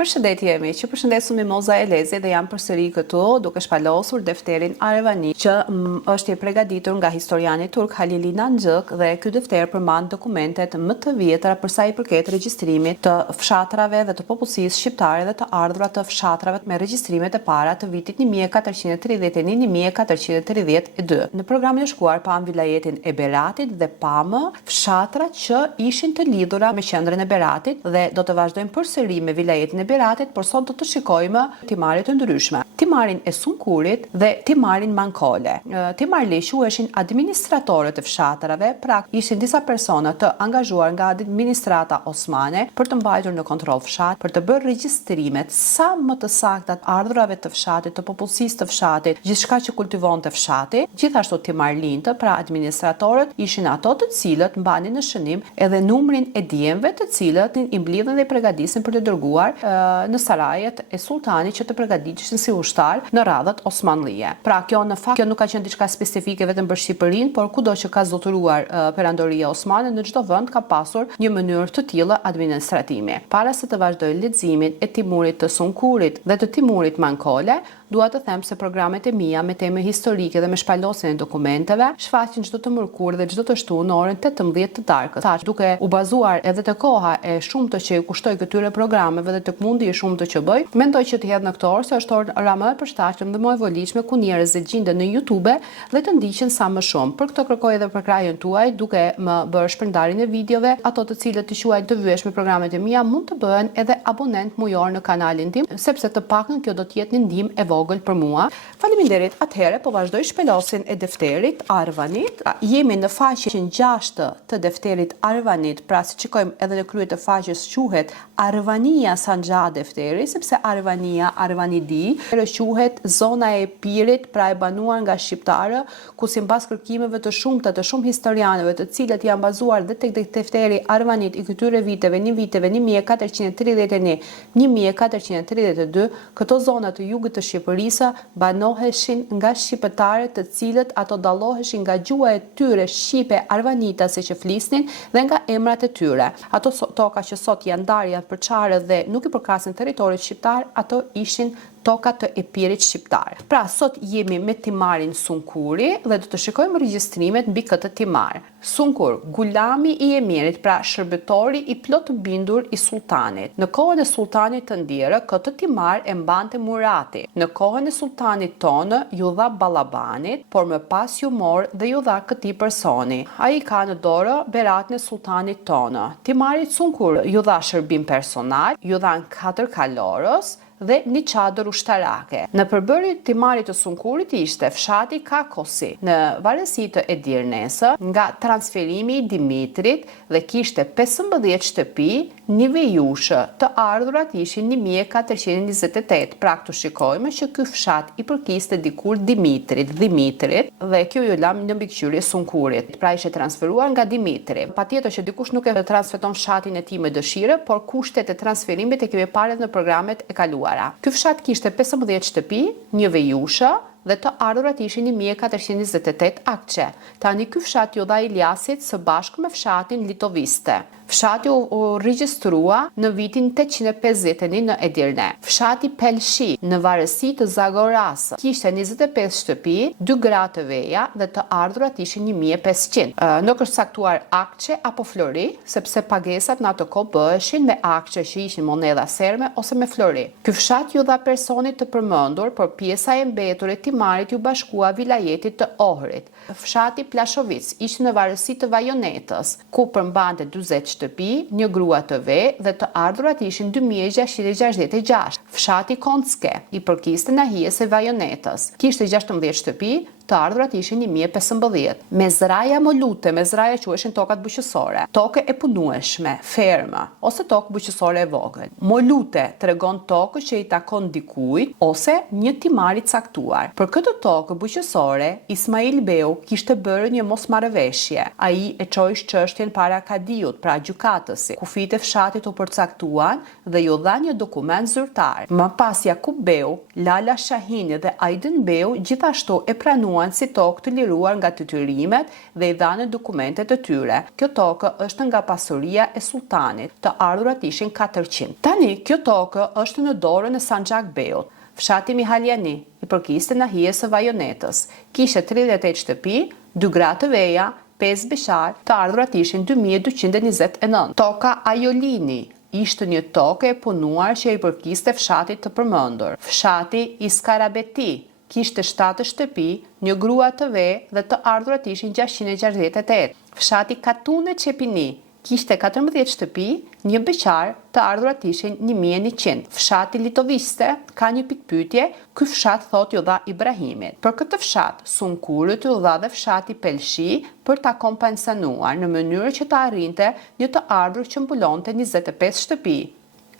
Përshëndetje miq, përshëndesu Mimoza Elezi dhe jam përsëri këtu duke shpalosur defterin Arvani që është i përgatitur nga historiani turk Halili Nanxhëk dhe ky defter përmban dokumentet më të vjetra për sa i përket regjistrimit të fshatrave dhe të popullsisë shqiptare dhe të ardhurat të fshatrave me regjistrimet e para të vitit 1431-1432. Në programin e shkuar pam vilajetin e Beratit dhe pam fshatrat që ishin të lidhura me qendrën e Beratit dhe do të vazhdojmë përsëri me vilajetin e Beratit, por sot do të shikojmë timaret të ndryshme. Timarin e Sunkurit dhe timarin Mankole. Timarli quheshin administratorët e fshatrave, pra ishin disa persona të angazhuar nga administrata osmane për të mbajtur në kontroll fshat, për të bërë regjistrimet sa më të sakta të ardhurave të fshatit, të popullsisë të fshatit, gjithçka që kultivonte fshati. Gjithashtu timarlintë, pra administratorët, ishin ato të cilët mbanin në shënim edhe numrin e dijemve të cilët i mblidhen dhe i përgatisin për të dërguar në sarajet e sultanit që të përgatiteshin si ushtar në radhët osmanlije. Pra kjo në fakt nuk ka qenë diçka specifike vetëm për Shqipërinë, por kudo që ka zotëruar perandoria osmane në çdo vend ka pasur një mënyrë të tillë administratimi. Para se të vazhdoj leximin e Timurit të Sunkurit dhe të Timurit Mankole, dua të them se programet e mia me teme historike dhe me shpalosjen e dokumenteve shfaqen çdo të mërkurë dhe çdo të shtunë në orën 18 të darkës. Duke u bazuar edhe te koha e shumtë që i kushtoj këtyre programeve dhe tek mundi i shumtë që bëj, mendoj që të hedh në këtë orë se është ora më e përshtatshme dhe më e volitshme ku njerëzit gjenden në YouTube dhe të ndiqen sa më shumë. Për këtë kërkoj edhe përkrahjen tuaj duke më bërë shpërndarjen e videove. Ato të cilët i quajnë të vëshme programet e mia mund të bëhen edhe abonent mujor në kanalin tim, sepse të paktën kjo do të jetë një ndihmë e vogël për mua. Faleminderit. Atëherë po vazhdoj shpelosjen e defterit Arvanit. Jemi në faqen 6 të defterit Arvanit, pra si shikojmë edhe në krye të faqes quhet Arvania Sanxha defteri, sepse Arvania, Arvanidi, quhet zona e Pirit, pra e banuar nga shqiptarë, ku sipas kërkimeve të shumta të shumë historianëve, të cilët janë bazuar dhe tek defteri Arvanit i këtyre viteve 1431-1432, këto zona të jugut të Shqipërisë banoheshin nga shqiptarët të cilët ato dalloheshin nga gjuha e tyre shqipe arvanitase që flisnin dhe nga emrat e tyre. Ato toka që sot janë ndarja përçarë dhe nuk i përkasin territorit shqiptar, ato ishin toka të Epirit shqiptar. Pra, sot jemi me timarin Sunkuri dhe do të shikojmë regjistrimet mbi këtë timar. Sunkur, gulami i emirit, pra shërbëtori i plot bindur i sultanit. Në kohën e sultanit të ndjerë, këtë timar e mbante Murati. Në kohën e sultanit tonë, ju dha Ballabanit, por më pas ju mor dhe ju dha këtij personi. Ai ka në dorë beratin e sultanit tonë. Timarit Sunkur ju dha shërbim personal, ju dhan 4 kalorës dhe një çadër ushtarake. Në përbërje të timarit të Sunkurit ishte fshati Kakosi në varësi të Edirnesë, nga transferimi i Dimitrit dhe kishte 15 shtëpi, një vejushë, të ardhurat ishin 1428. Pra këtu shikojmë që ky fshat i përkiste dikur Dimitrit dhe kjo ju lam në mbikëqyrje Sunkurit. Pra ishte transferuar nga Dimitri. Patjetër që dikush nuk e transferon fshatin e tij me dëshirë, por kushtet e transferimit e kemi parë në programet e kaluara. Ky fshat kishte 15 shtëpi, një vejushë dhe të ardhurat ishin 1428 akçe. Tani ky fshat ju dha Iliasit së bashku me fshatin Litoviste. Fshati u regjistrua në vitin 851 në Edirne. Fshati Pelshi në varësi të Zagorasë kishte 25 shtëpi, 2 gra të veja dhe të ardhurat ishin 1500. Nuk është saktuar akçe apo flori, sepse pagesat në ato kohë bëheshin me akçe që ishin monedha serme ose me flori. Ky fshat ju dha personit të përmendur, por pjesa e mbetur e timarit ju bashkua vilajetit të Ohrit. Fshati Plashovic ishte në varësi të Vajonetës, ku përmbante 40 shtëpi, një grua të ve dhe të ardhurat ishin 2666. Fshati Koncke i përkiste nahijes e Vajonetës, kishte 16 shtëpi, të ardhurat ishin 1015. Mezraja Molute, mezraja quheshin tokat bujqësore, tokë e punueshme, fermë, ose tokë bujqësore e vogël. Molute tregon tokë që i takon dikujt ose një timar i caktuar. Për këtë tokë bujqësore, Ismail Beu kishte bërë një mosmarrëveshje. Ai e çoi çështjen para kadiut, pra gjykatësit. Kufit e fshatit u përcaktuan dhe ju dha një dokument zyrtar. Më pas Jakub Beu, Lala Shahini dhe Aydin Beu gjithashtu e pranuan punuan si tokë të liruar nga detyrimet dhe i dhanë dokumentet të tyre. Kjo tokë është nga pasuria e sultanit, të ardhurat ishin 400. Tani, kjo tokë është në dorën e Sanxhak Beut. Fshati Mihaljani i përkiste nahijes së Vajonetës. Kishte 38 shtëpi, 2 gra të veja, 5 beqar, të ardhurat ishin 2229. Toka Ajolini ishte një tokë e punuar që i përkiste fshatit të përmendur. Fshati Iskarabeti kishte 7 shtëpi, një grua të ve dhe të ardhurat ishin 668. Fshati Katune Çepini kishte 14 shtëpi, një beqar, të ardhurat ishin 1100. Fshati Litoviste ka një pikpyetje, ky fshat thot ju dha Ibrahimit. Për këtë fshat, Sunkurët ju dha dhe fshati Pelshi për ta kompensuar në mënyrë që të arrinte një të ardhur që mbulonte 25 shtëpi.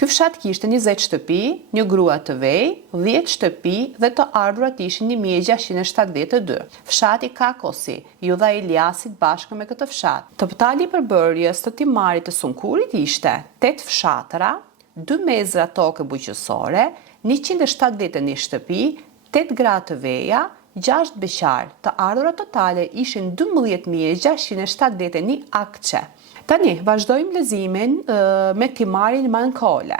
Ky fshat kishte 20 shtëpi, një grua të vej, 10 shtëpi dhe të ardhurat ishin 1672. Fshati Kakosi ju dha Iliasit bashkë me këtë fshat. Toptali i përbërjes të timarit të Sunkurit ishte 8 fshatëra, 2 mezra tokë bujqësore, 171 shtëpi, 8 gra të veja, 6 beqar. Të ardhurat totale ishin 12.671 akçe. Tani, vazhdojmë leximin me timarin Mankole.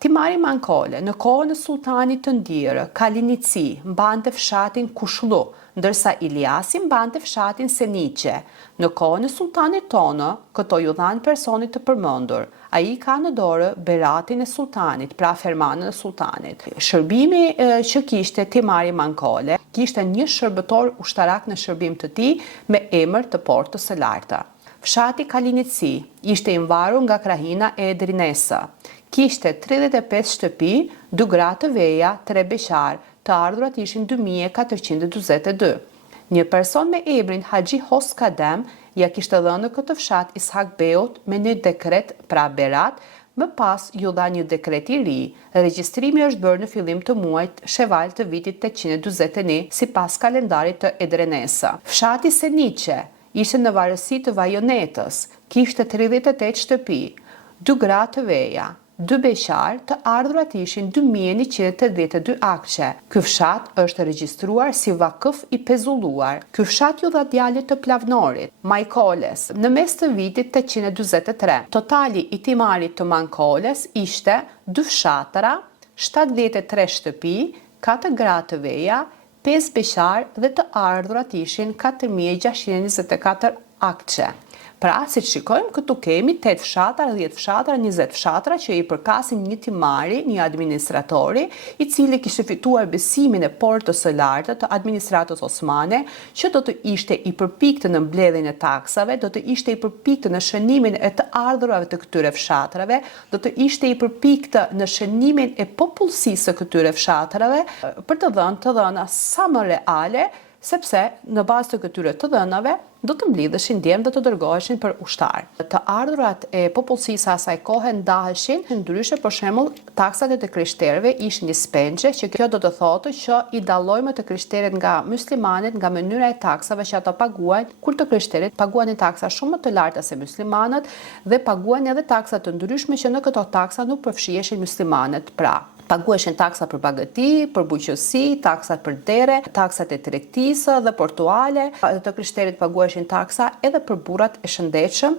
Timari Mankole, në kohën e sultanit të ndirë, Kalinici mbante fshatin Kushullu, ndërsa Iliasi mbante fshatin Seniqe. Në kohën e sultanit tonë, këto ju dhanë personit të përmendur. Ai ka në dorë beratin e sultanit, pra fermanën e sultanit. Shërbimi që kishte Timari Mankole, kishte një shërbëtor ushtarak në shërbim të tij me emër të Portës së Lartë. Fshati Kalinici ishte i mvarur nga krahina e Edrinesa. Kishte 35 shtëpi, 2 gra të veja, 3 beqar, të ardhurat ishin 2442. Një person me emrin Haxhi Hoskadem ja kishte dhënë këtë fshat Ishak Beut me një dekret, pra berat, më pas ju dha një dekret i ri. Regjistrimi është bërë në fillim të muajit Sheval të vitit 841 sipas kalendarit të Edrenesa. Fshati Seniqe ishte në varësi të Vajonetës, kishte 38 shtëpi, 2 gra të veja, 2 beqar, të ardhurat ishin 2182 akçe. Ky fshat është regjistruar si vakëf i pezulluar. Ky fshat ju dha djalit të Plavnorit, Majkoles, në mes të vitit 843. Totali i timarit të Mankoles ishte 2 fshatëra, 73 shtëpi, 4 gra të veja, 5 beqar dhe të ardhurat ishin 4624 akçe. Pra, si shikojmë, këtu kemi 8 fshatara, 10 fshatara, 20 fshatara që i përkasin një timari, një administratori, i cili kishte fituar besimin e Portës së Lartë të administratës osmane, që do të ishte i përpiktë në mbledhjen e taksave, do të ishte i përpiktë në shënimin e të ardhurave të këtyre fshatarave, do të ishte i përpiktë në shënimin e popullsisë së këtyre fshatarave, për të dhënë të dhëna sa më reale, sepse në bazë të këtyre të dhënave do të mblidheshin djemë dhe të dërgoheshin për ushtar. Të ardhurat e popullsisë asaj kohe ndaheshin, ndryshe për shembull taksat e të krishterëve ishin një spengje, që kjo do të thotë që i dallojmë të krishterët nga muslimanët nga mënyra e taksave që ata paguajnë, kur të krishterët paguanin taksa shumë më të larta se muslimanët dhe paguajnë edhe taksa të ndryshme që në këto taksa nuk përfshiheshin muslimanët. Pra, pagueshin taksa për bagëti, për bujqësi, taksat për dere, taksat e tregtisë dhe portuale. Të krishterët pagueshin taksa edhe për burrat e shëndetshëm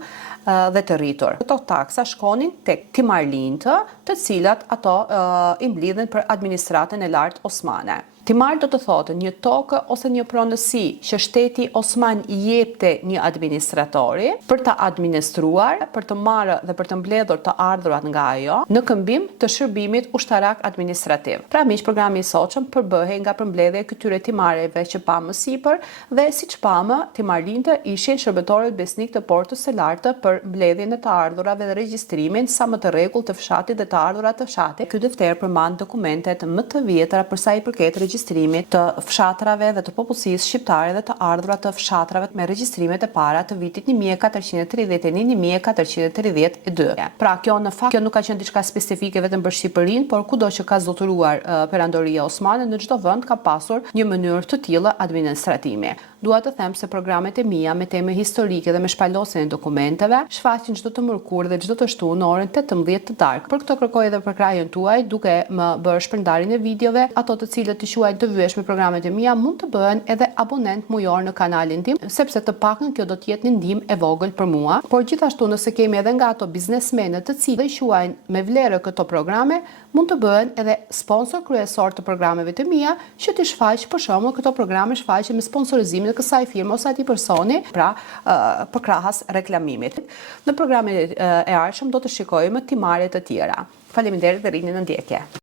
dhe të rritur. Këto taksa shkonin tek timarlintë, të cilat ato i mblidhen për administratën e lartë osmane. Timar do të thotë një tokë ose një pronësi që shteti Osman i jepte një administratori për ta administruar, për të marrë dhe për të mbledhur të ardhurat nga ajo në këmbim të shërbimit ushtarak administrativ. Pra miq, programi i sotshëm përbëhej nga përmbledhja e këtyre timareve që pamë më sipër dhe siç pamë, timarlindë ishin shërbëtorët besnik të Portës së Lartë për mbledhjen e të ardhurave dhe regjistrimin sa më të rregullt të fshatit dhe të ardhurat të fshatit. Ky defter përmban dokumentet më të vjetra për sa i përket regjistrimit të fshatrave dhe të popullsisë shqiptare dhe të ardhurat të fshatrave me regjistrimet e para të vitit 1431-1432. Pra, kjo në fakt nuk ka qenë diçka specifike vetëm për Shqipërinë, por kudo që ka zotëruar perandoria osmane, në çdo vend ka pasur një mënyrë të tillë administratimi. Dua të them se programet e mia me teme historike dhe me shpalosjen e dokumenteve shfaqen çdo të mërkurë dhe çdo të shtunë në orën 18 të darkë. Për këtë kërkoj edhe për krahjen tuaj duke më bërë shpërndarjen e videove, ato të cilët të quajnë të vyeshme programet e mia mund të bëhen edhe abonent mujor në kanalin tim, sepse të paktën kjo do të jetë një ndihmë e vogël për mua. Por gjithashtu nëse kemi edhe nga ato biznesmenë të cilët quajnë me vlerë këto programe, mund të bëhen edhe sponsor kryesor të programeve të mia, që të shfaq për shembull këto programe shfaqen me sponsorizimin e kësaj firme ose atij personi, pra përkrahas reklamimit. Në programet e ardhshëm do të shikojmë timarje të tjera. Faleminderit dhe rrini në ndjekje.